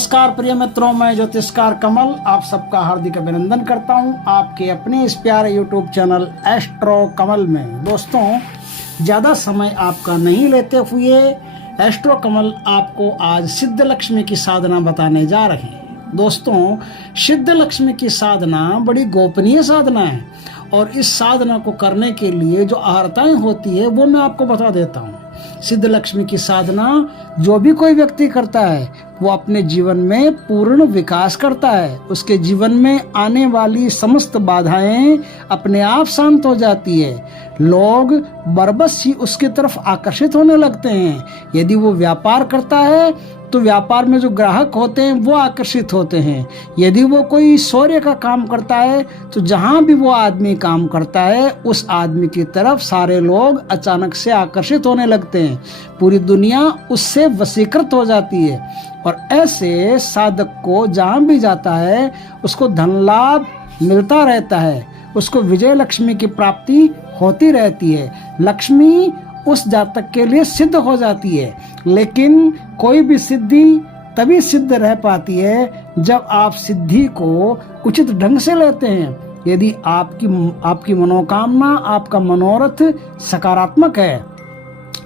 नमस्कार प्रिय मित्रों, मैं ज्योतिषकार कमल आप सबका हार्दिक अभिनंदन करता हूं आपके अपने इस प्यारे यूट्यूब चैनल एस्ट्रो कमल में। दोस्तों, ज़्यादा समय आपका नहीं लेते हुए एस्ट्रो कमल आपको आज सिद्ध लक्ष्मी की साधना बताने जा रहे हैं। दोस्तों, सिद्ध लक्ष्मी की साधना बड़ी गोपनीय साधना है और इस साधना को करने के लिए जो अर्हताएं होती है वो मैं आपको बता देता हूँ। सिद्ध लक्ष्मी की साधना जो भी कोई व्यक्ति करता है वो अपने जीवन में पूर्ण विकास करता है। उसके जीवन में आने वाली समस्त बाधाएं अपने आप शांत हो जाती है। लोग बरबस ही उसकी तरफ आकर्षित होने लगते हैं। यदि वो व्यापार करता है तो व्यापार में जो ग्राहक होते हैं वो आकर्षित होते हैं। यदि वो कोई शौर्य का काम करता है तो जहाँ भी वो आदमी काम करता है उस आदमी की तरफ सारे लोग अचानक से आकर्षित होने लगते हैं। पूरी दुनिया उससे वशीकृत हो जाती है और ऐसे साधक को जहाँ भी जाता है उसको धन लाभ मिलता रहता है, उसको विजय लक्ष्मी की प्राप्ति होती रहती है। लक्ष्मी उस जातक के लिए सिद्ध हो जाती है। लेकिन कोई भी सिद्धि तभी सिद्ध रह पाती है जब आप सिद्धि को उचित ढंग से लेते हैं। यदि आपकी मनोकामना, आपका मनोरथ सकारात्मक है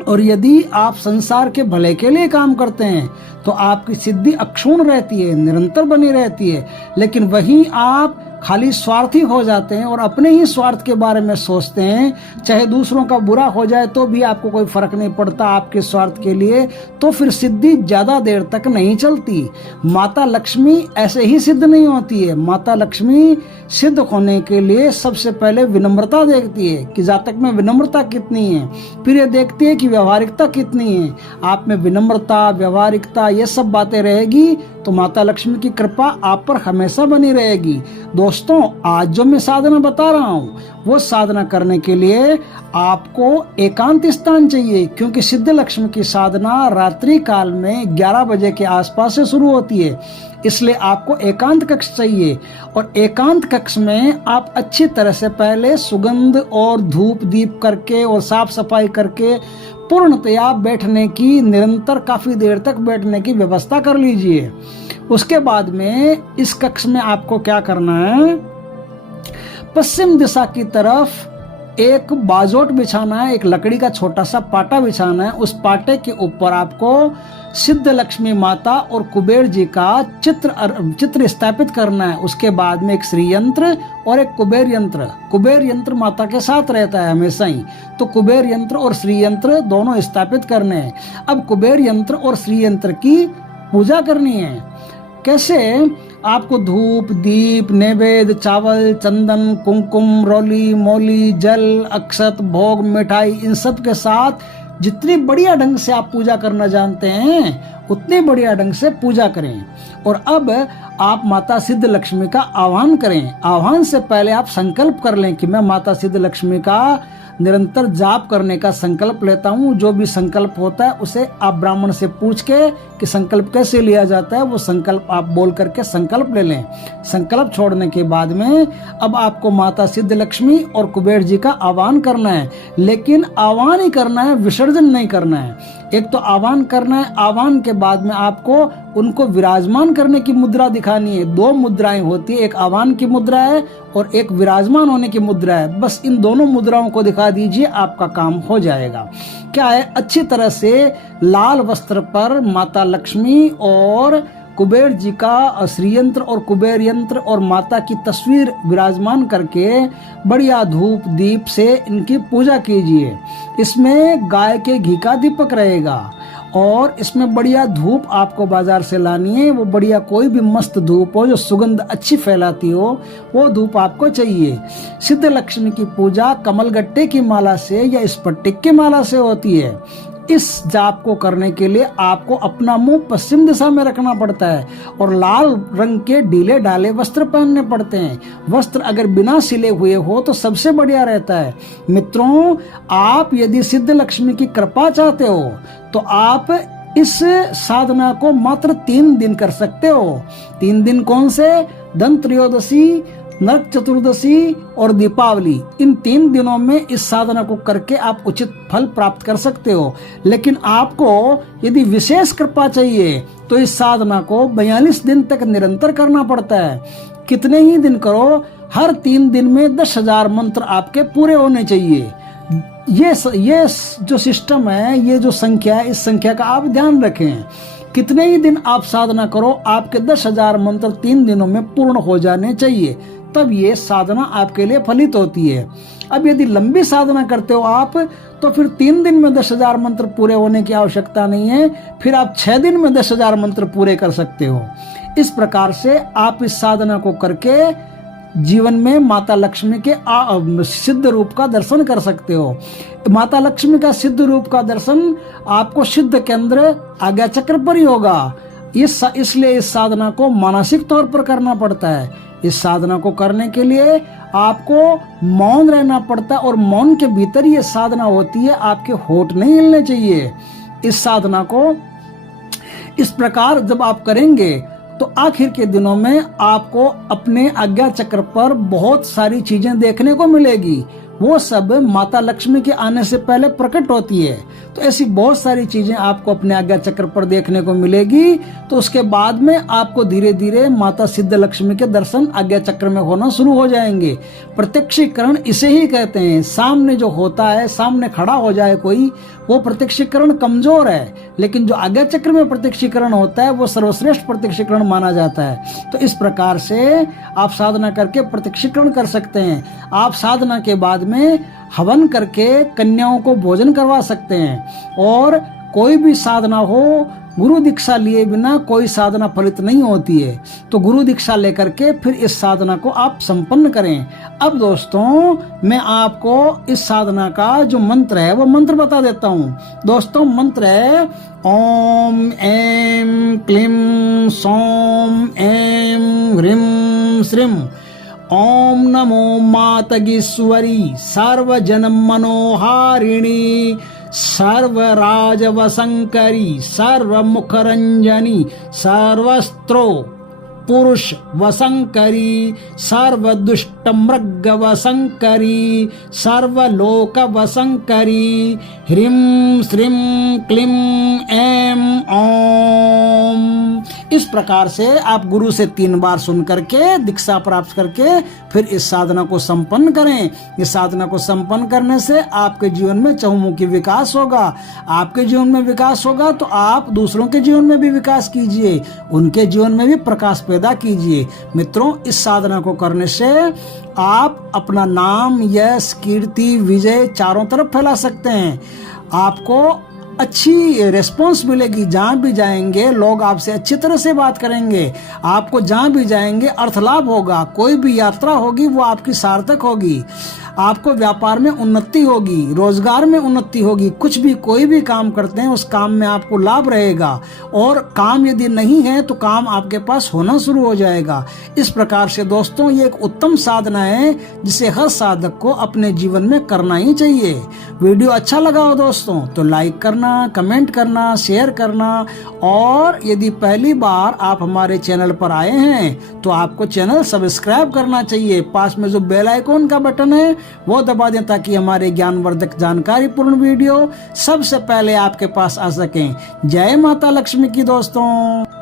और यदि आप संसार के भले के लिए काम करते हैं तो आपकी सिद्धि अक्षुण्ण रहती है, निरंतर बनी रहती है। लेकिन वहीं आप खाली स्वार्थी हो जाते हैं और अपने ही स्वार्थ के बारे में सोचते हैं, चाहे दूसरों का बुरा हो जाए तो भी आपको कोई फर्क नहीं पड़ता आपके स्वार्थ के लिए, तो फिर सिद्धि ज्यादा देर तक नहीं चलती। माता लक्ष्मी ऐसे ही सिद्ध नहीं होती है। माता लक्ष्मी सिद्ध होने के लिए सबसे पहले विनम्रता देखती है कि जातक में विनम्रता कितनी है, फिर ये देखती है कि व्यवहारिकता कितनी है। आप में विनम्रता, व्यवहारिकता ये सब बातें रहेगी तो माता लक्ष्मी की कृपा आप पर हमेशा बनी रहेगी। दोस्तों, आज जो मैं साधना बता रहा हूँ वो साधना करने के लिए आपको एकांत स्थान चाहिए, क्योंकि सिद्ध लक्ष्मी की साधना रात्रि काल में 11 बजे के आसपास से शुरू होती है। इसलिए आपको एकांत कक्ष चाहिए और एकांत कक्ष में आप अच्छी तरह से पहले सुगंध और धूप दीप करके और साफ सफाई करके पूर्णतया बैठने की, निरंतर काफी देर तक बैठने की व्यवस्था कर लीजिए। उसके बाद में इस कक्ष में आपको क्या करना है, पश्चिम दिशा की तरफ एक बाजोट बिछाना है, एक लकड़ी का छोटा सा पाटा बिछाना है। उस पाटे के ऊपर आपको सिद्ध लक्ष्मी माता और कुबेर जी का चित्र स्थापित करना है। उसके बाद में एक श्री यंत्र और एक कुबेर यंत्र। कुबेर यंत्र माता के साथ रहता है हमेशा ही, तो कुबेर यंत्र और श्री यंत्र दोनों स्थापित करने हैं। अब कुबेर यंत्र और श्री यंत्र की पूजा करनी है। कैसे? आपको धूप दीप नैवेद्य, चावल, चंदन, कुमकुम, रोली मोली, जल, अक्षत, भोग, मिठाई, इन सब के साथ जितनी बढ़िया ढंग से आप पूजा करना जानते हैं उतनी बढ़िया ढंग से पूजा करें। और अब आप माता सिद्ध लक्ष्मी का आह्वान करें। आह्वान से पहले आप संकल्प कर लें कि मैं माता सिद्ध लक्ष्मी का निरंतर जाप करने का संकल्प लेता हूँ। जो भी संकल्प होता है उसे आप ब्राह्मण से पूछ के कि संकल्प कैसे लिया जाता है वो संकल्प आप बोल करके संकल्प ले लें। संकल्प छोड़ने के बाद में अब आपको माता सिद्ध लक्ष्मी और कुबेर जी का आह्वान करना है। लेकिन आह्वान ही करना है, विसर्जन नहीं करना है। एक तो आह्वान करना है, आह्वान के बाद में आपको उनको विराजमान करने की मुद्रा दिखानी है। 2 मुद्राएं होती है, एक आह्वान की मुद्रा है और एक विराजमान होने की मुद्रा है। बस इन दोनों मुद्राओं को दिखा दीजिए, आपका काम हो जाएगा। क्या है, अच्छी तरह से लाल वस्त्र पर माता लक्ष्मी और कुबेर जी का श्री यंत्र और कुबेर यंत्र और माता की तस्वीर विराजमान करके बढ़िया धूप दीप से इनकी पूजा कीजिए। इसमें गाय के घी का दीपक रहेगा और इसमें बढ़िया धूप आपको बाजार से लानी है। वो बढ़िया कोई भी मस्त धूप हो जो सुगंध अच्छी फैलाती हो, वो धूप आपको चाहिए। सिद्ध लक्ष्मी की पूजा कमलगट्टे की माला से या स्फटिक की माला से होती है। इस जाप को करने के लिए आपको अपना मुंह पश्चिम दिशा में रखना पड़ता है और लाल रंग के ढीले ढाले वस्त्र पहनने पड़ते हैं। वस्त्र अगर बिना सिले हुए हो तो सबसे बढ़िया रहता है। मित्रों, आप यदि सिद्ध लक्ष्मी की कृपा चाहते हो तो आप इस साधना को मात्र 3 दिन कर सकते हो। 3 दिन कौन से? धन त्रयोदशी, नरक चतुर्दशी और दीपावली, इन 3 दिनों में इस साधना को करके आप उचित फल प्राप्त कर सकते हो। लेकिन आपको यदि विशेष कृपा चाहिए तो इस साधना को 42 दिन तक निरंतर करना पड़ता है। कितने ही दिन करो, हर 3 दिन में 10,000 मंत्र आपके पूरे होने चाहिए। ये जो सिस्टम है, ये जो संख्या है, इस संख्या का आप ध्यान रखें। कितने ही दिन आप साधना करो, आपके 10,000 मंत्र 3 दिनों में पूर्ण हो जाने चाहिए, तब ये साधना आपके लिए फलित होती है। अब यदि लंबी साधना करते हो आप, तो फिर 3 दिन में 10,000 मंत्र पूरे होने की आवश्यकता नहीं है, फिर आप 6 दिन में 10,000 मंत्र पूरे कर सकते हो। इस प्रकार से आप इस साधना को करके जीवन में माता लक्ष्मी के सिद्ध रूप का दर्शन कर सकते हो। माता लक्ष्मी का सिद्ध रूप का दर्शन आपको सिद्ध केंद्र आज्ञा चक्र पर ही होगा। इसलिए इस साधना को मानसिक तौर पर करना पड़ता है। इस साधना को करने के लिए आपको मौन रहना पड़ता है, और मौन के भीतर ये साधना होती है। आपके होठ नहीं हिलने चाहिए। इस साधना को इस प्रकार जब आप करेंगे तो आखिर के दिनों में आपको अपने आज्ञा चक्र पर बहुत सारी चीजें देखने को मिलेगी। वो सब माता लक्ष्मी के आने से पहले प्रकट होती है। तो ऐसी बहुत सारी चीजें आपको अपने आज्ञा चक्र पर देखने को मिलेगी। तो उसके बाद में आपको धीरे धीरे माता सिद्ध लक्ष्मी के दर्शन आज्ञा चक्र में होना शुरू हो जाएंगे। प्रत्यक्षीकरण इसे ही कहते हैं। सामने जो होता है, सामने खड़ा हो जाए कोई, वो प्रत्यक्षीकरण कमजोर है, लेकिन जो आज्ञा चक्र में प्रत्यक्षीकरण होता है वो सर्वश्रेष्ठ प्रत्यक्षीकरण माना जाता है। तो इस प्रकार से आप साधना करके प्रत्यक्षीकरण कर सकते हैं। आप साधना के बाद में हवन करके कन्याओं को भोजन करवा सकते हैं। और कोई भी साधना हो, गुरु दीक्षा लिए बिना कोई साधना फलित नहीं होती है। तो गुरु दीक्षा लेकर के फिर इस साधना को आप संपन्न करें। अब दोस्तों, मैं आपको इस साधना का जो मंत्र है वो मंत्र बता देता हूँ। दोस्तों, मंत्र है ओम ऐं क्लीं सौं ऐं ह्रीं श्रीं। ओम नमो मातगीश्वरी सर्वजनम मनोहारिणी सर्वराजवसंकरी सर्वमुखरंजनी सर्वस्त्रो पुरुष वसंकरी सर्वदुष्ट मृग वसंकरी सर्वलोक वसंकरी ह्रीं श्रीं क्लीं ऐं ओम। इस प्रकार से आप गुरु से 3 बार सुन करके दीक्षा प्राप्त करके फिर इस साधना को संपन्न करें। इस साधना को संपन्न करने से आपके जीवन में चहुमुखी विकास होगा। आपके जीवन में विकास होगा तो आप दूसरों के जीवन में भी विकास कीजिए, उनके जीवन में भी प्रकाश पैदा कीजिए। मित्रों, इस साधना को करने से आप अपना नाम, यश, कीर्ति, विजय चारों तरफ फैला सकते हैं। आपको अच्छी रिस्पॉन्स मिलेगी। जहाँ भी जाएंगे लोग आपसे अच्छी तरह से बात करेंगे। आपको जहाँ भी जाएंगे अर्थ लाभ होगा। कोई भी यात्रा होगी वो आपकी सार्थक होगी। आपको व्यापार में उन्नति होगी, रोजगार में उन्नति होगी। कुछ भी कोई भी काम करते हैं उस काम में आपको लाभ रहेगा। और काम यदि नहीं है तो काम आपके पास होना शुरू हो जाएगा। इस प्रकार से दोस्तों, ये एक उत्तम साधना है जिसे हर साधक को अपने जीवन में करना ही चाहिए। वीडियो अच्छा लगा हो दोस्तों तो लाइक करना, कमेंट करना, शेयर करना। और यदि पहली बार आप हमारे चैनल पर आए हैं तो आपको चैनल सब्सक्राइब करना चाहिए। पास में जो बेल आइकॉन का बटन है वो दबा दें ताकि हमारे ज्ञानवर्धक जानकारी पूर्ण वीडियो सबसे पहले आपके पास आ सकें। जय माता लक्ष्मी की दोस्तों।